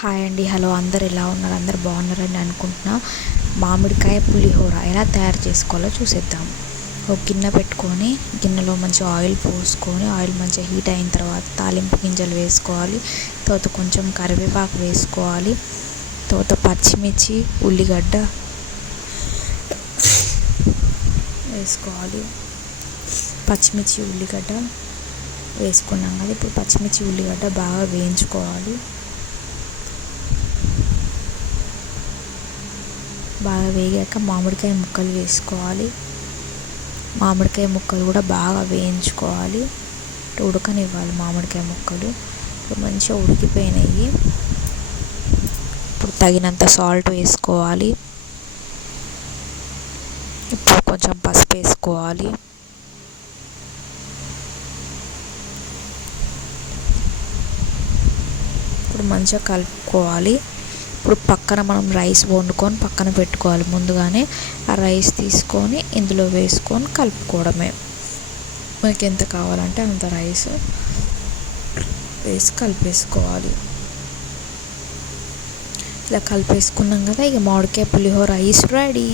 Hi అండి, hello, అందరు ఎలా ఉన్నారు? అందరు బాగున్నారని అనుకుంటున్నా. మామిడికాయ పులిహోర ఎలా తయారు చేసుకోవాలో చూసేద్దాం. ఒక గిన్నె పెట్టుకొని గిన్నెలో మంచి ఆయిల్ పోసుకొని ఆయిల్ మంచిగా హీట్ అయిన తర్వాత తాలింపు గింజలు వేసుకోవాలి. తర్వాత కొంచెం కరివేపాకు వేసుకోవాలి. తర్వాత పచ్చిమిర్చి, ఉల్లిగడ్డ వేసుకోవాలి. పచ్చిమిర్చి ఉల్లిగడ్డ వేసుకున్నాం కదా, ఇప్పుడు పచ్చిమిర్చి ఉల్లిగడ్డ బాగా వేయించుకోవాలి. బాగా వేగాక మామిడికాయ ముక్కలు వేసుకోవాలి. మామిడికాయ ముక్కలు కూడా బాగా వేయించుకోవాలి, ఉడకనివ్వాలి. మామిడికాయ ముక్కలు ఇప్పుడు మంచిగా ఉడికిపోయినాయి. ఇప్పుడు తగినంత సాల్ట్ వేసుకోవాలి. ఇప్పుడు కొంచెం పసుపు వేసుకోవాలి. ఇప్పుడు మంచిగా కలుపుకోవాలి. ఇప్పుడు పక్కన మనం రైస్ వండుకొని పక్కన పెట్టుకోవాలి. ముందుగానే ఆ రైస్ తీసుకొని ఇందులో వేసుకొని కలుపుకోవడమే. మనకి ఎంత కావాలంటే అంత రైస్ వేసి కలిపేసుకోవాలి. ఇలా కలిపేసుకున్నాం కదా, ఇక మామిడికాయ పులిహోర ఈస్ రెడీ.